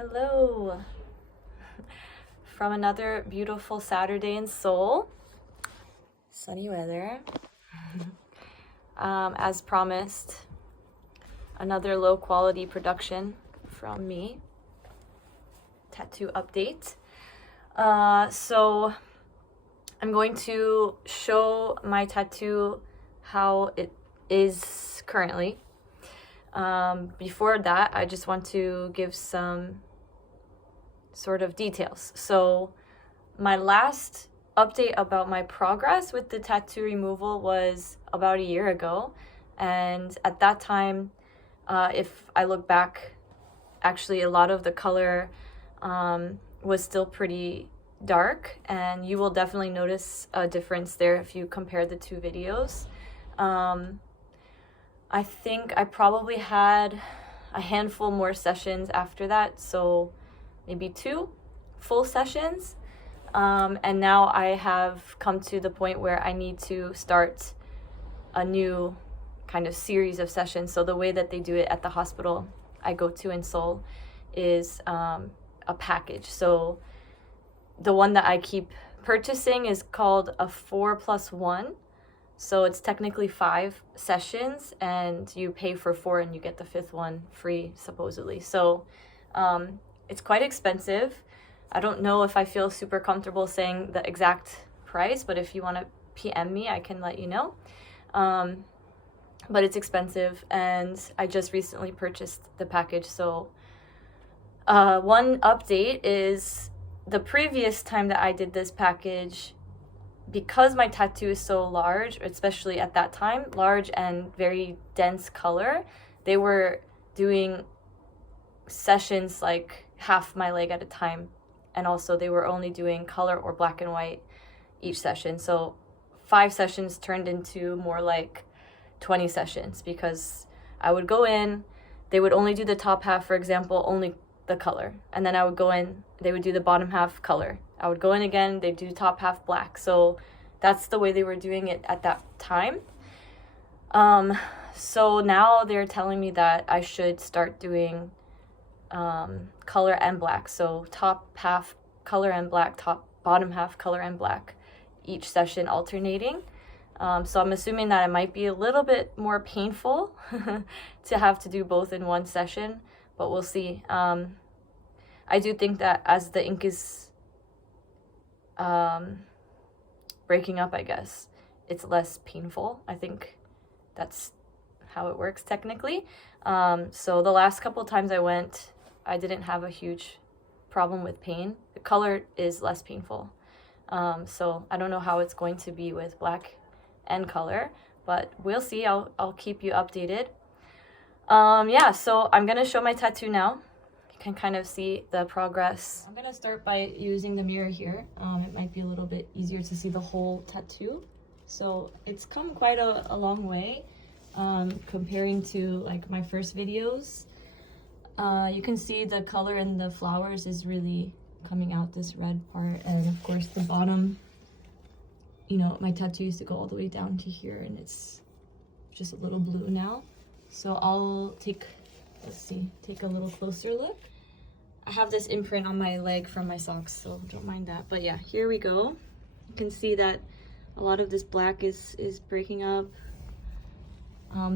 Hello from another beautiful Saturday in Seoul. Sunny weather. As promised, another low quality production from me. Tattoo update. So I'm going to show my tattoo how it is currently. Before that, I just want to give some sort of details. So my last update about my progress with the tattoo removal was about a year ago, and at that time, if I look back, actually a lot of the color was still pretty dark, and you will definitely notice a difference there if you compare the two videos. I think I probably had a handful more sessions after that, so maybe 2 full sessions. And now I have come to the point where I need to start a new kind of series of sessions. So the way that they do it at the hospital I go to in Seoul is a package. So the one that I keep purchasing is called a 4+1. So it's technically 5 sessions, and you pay for 4 and you get the 5th one free, supposedly. So it's quite expensive. I don't know if I feel super comfortable saying the exact price, but if you want to PM me, I can let you know. But it's expensive, and I just recently purchased the package. So one update is the previous time that I did this package, because my tattoo is so large, especially at that time, large and very dense color, they were doing sessions like half my leg at a time. And also they were only doing color or black and white each session. So 5 sessions turned into more like 20 sessions, because I would go in, they would only do the top half, for example, only the color. And then I would go in, they would do the bottom half color. I would go in again, they'd do top half black. So that's the way they were doing it at that time. So now they're telling me that I should start doing color and black. So top half color and black, bottom half color and black, each session alternating. So I'm assuming that it might be a little bit more painful to have to do both in one session, but we'll see. I do think that as the ink is breaking up, I guess, it's less painful. I think that's how it works technically. So the last couple times I went, I didn't have a huge problem with pain. The color is less painful. So I don't know how it's going to be with black and color, but we'll see. I'll keep you updated. Yeah, so I'm gonna show my tattoo now. You can kind of see the progress. I'm gonna start by using the mirror here. It might be a little bit easier to see the whole tattoo. So it's come quite a long way comparing to like my first videos. You can see the color in the flowers is really coming out, this red part, and of course the bottom, you know, my tattoo used to go all the way down to here, and it's just a little blue now. So I'll take a little closer look. I have this imprint on my leg from my socks, so don't mind that. But yeah, here we go. You can see that a lot of this black is breaking up.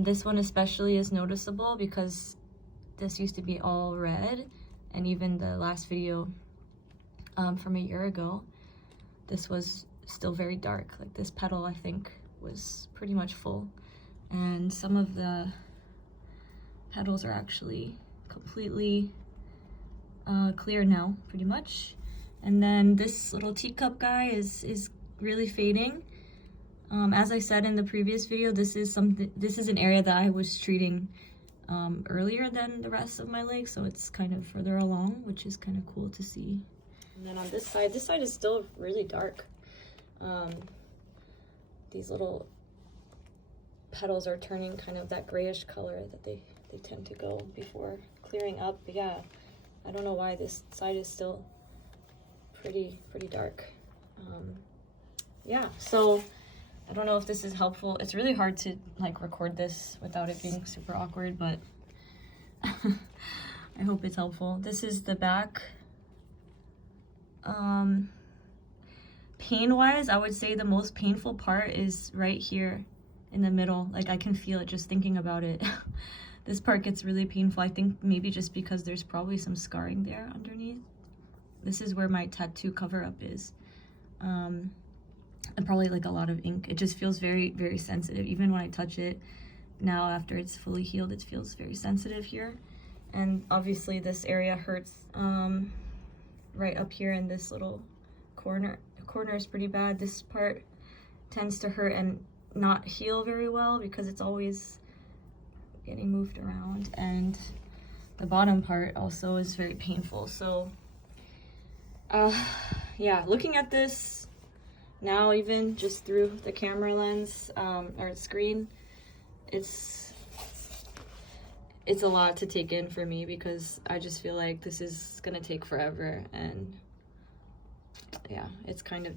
This one especially is noticeable because this used to be all red, and even the last video from a year ago, this was still very dark. Like this petal, I think, was pretty much full, and some of the petals are actually completely clear now, pretty much. And then this little teacup guy is really fading. As I said in the previous video, this is an area that I was treating earlier than the rest of my leg, so it's kind of further along, which is kind of cool to see. And then on this side is still really dark. These little petals are turning kind of that grayish color that they tend to go before clearing up. But yeah, I don't know why this side is still pretty dark. Yeah, so I don't know if this is helpful. It's really hard to like record this without it being super awkward, but I hope it's helpful. This is the back. Pain-wise, I would say the most painful part is right here in the middle. Like, I can feel it just thinking about it. This part gets really painful. I think maybe just because there's probably some scarring there underneath. This is where my tattoo cover-up is. And probably like a lot of ink. It just feels very, very sensitive. Even when I touch it now after it's fully healed, it feels very sensitive here. And obviously this area hurts right up here in this little corner. The corner is pretty bad. This part tends to hurt and not heal very well because it's always getting moved around. And the bottom part also is very painful. So yeah, looking at this now, even just through the camera lens or screen, it's a lot to take in for me because I just feel like this is gonna take forever, and yeah, it's kind of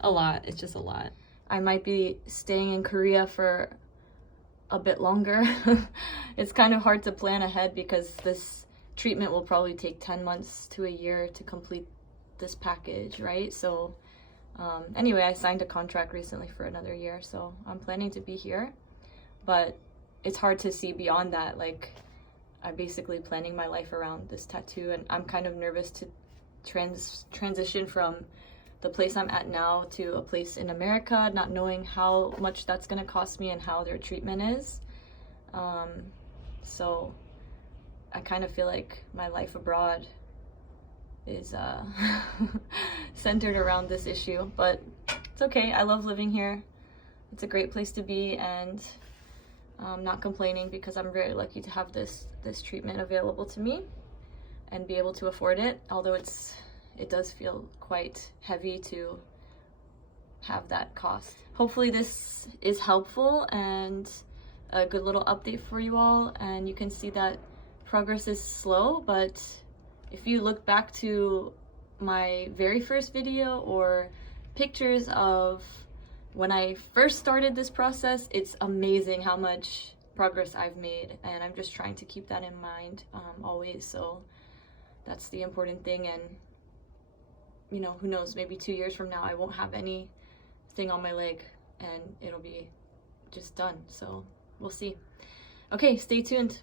a lot. It's just a lot. I might be staying in Korea for a bit longer. It's kind of hard to plan ahead because this treatment will probably take 10 months to a year to complete this package, right? So anyway, I signed a contract recently for another year, so I'm planning to be here, but it's hard to see beyond that. Like, I'm basically planning my life around this tattoo, and I'm kind of nervous to transition from the place I'm at now to a place in America, not knowing how much that's gonna cost me and how their treatment is. So I kind of feel like my life abroad is centered around this issue, but it's okay. I love living here. It's a great place to be, and I'm not complaining because I'm very lucky to have this treatment available to me and be able to afford it, although it does feel quite heavy to have that cost. Hopefully this is helpful and a good little update for you all, and you can see that progress is slow, but if you look back to my very first video or pictures of when I first started this process, it's amazing how much progress I've made, and I'm just trying to keep that in mind always. So that's the important thing, and you know, who knows, maybe 2 years from now I won't have anything on my leg and it'll be just done. So we'll see. Okay, stay tuned.